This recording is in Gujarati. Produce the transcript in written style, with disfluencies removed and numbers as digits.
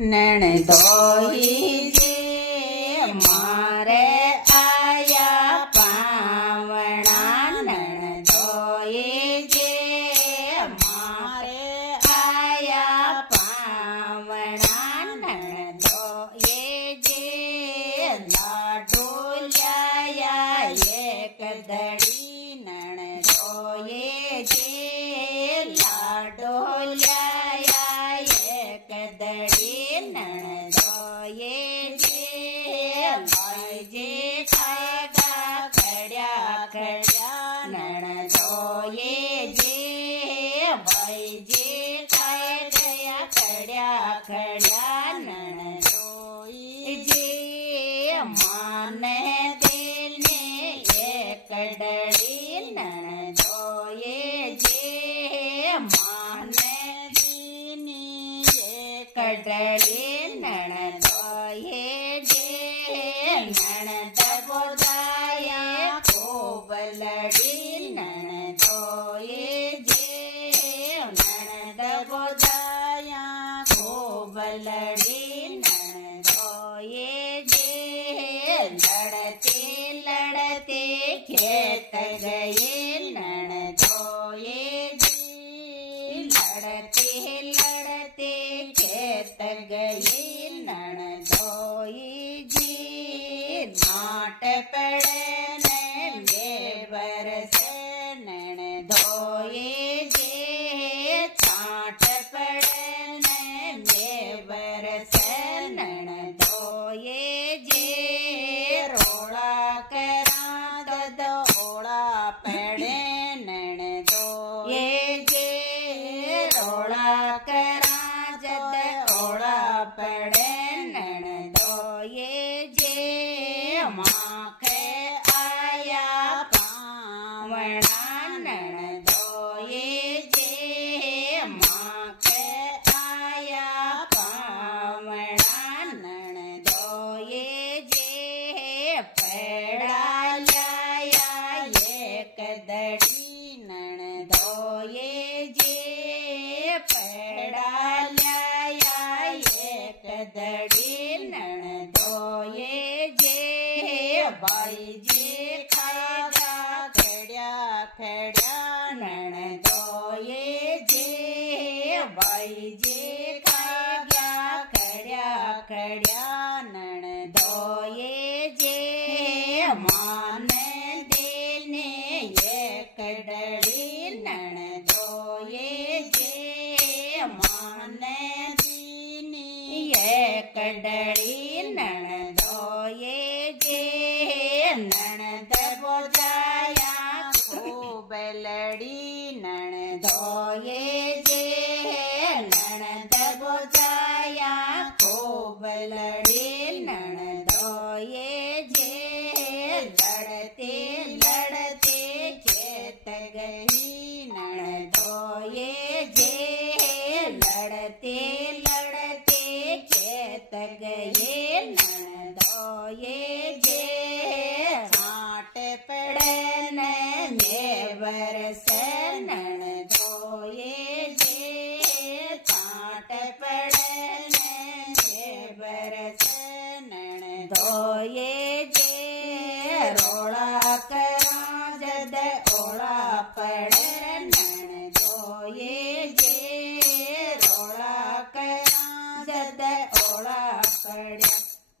નણદોઈ જે મારે આયા પાવણા નણદોઈ જે મારે આયા પાવણા નણદોઈ જે લાડુ લ્યાયા એક દડી નણદોઈ જે લાડુ લ્યાયા એક દડી નણદોઈ જે ભાઈજે ખાધા ખડ્યા ખડ્યા નણદોઈ જે ભાઈજે ખાઈ ગયા ખડ્યા ખડ્યા નણદોઈ જે માને દિલને એક ડળી નણદોઈ જે માને દિલની એક ડળી નણદોઈ જે નણદ બોલાયા ખૂબ લડી નણદોઈ જે નણદ બોલાયા ખૂબ લડી નણદોઈ જે લડતે લડતે ખેત ગઈ નણદોઈ જે લડતે લડતે ખેત ગઈ નણદોઈ જી નાટ પડે ને બે વરસે નણદોઈ જે છાટ પડે ને બે વરસે નણદોઈ જે રોળા કરા દદોળા પડે નણદોઈ જે રોળા કરા જદોળા પડે નણદોઈ જે માખે આયા પાવણા નણદોઈ જે માખે આયા પાવણા નણદોઈ જે પેડા લ્યાયા એક દડી નણદોઈ જે પેડા લ્યાયા એક દડી નણદોઈ જે ભાઈજી ખાધા ખડ્યા ખડ્યા નણદોઈ જે ભાઈજી ખાધા ખડ્યા ખડ્યા નણદોઈ જે માને દિલને એક ડળી નણદોઈ જે માને દિલની એક ડળી નણદોઈ જે નણદ બોલાયા ખૂબ લડી નણદોઈ જે નણદ બોલાયા ખૂબ લડી નણદોઈ જે લડતે લડતે ખેત ગઈ નણદોઈ જે લડતે લડતે ખેત ગઈ નણદોઈ જે છાટ પડે ને બે વરસે નણદોઈ જે છાટ પડે ને બે વરસે નણદોઈ જે રોળા કરા જદ ઓળા પડે નણદોઈ જે રોળા કરા જદ ઓળા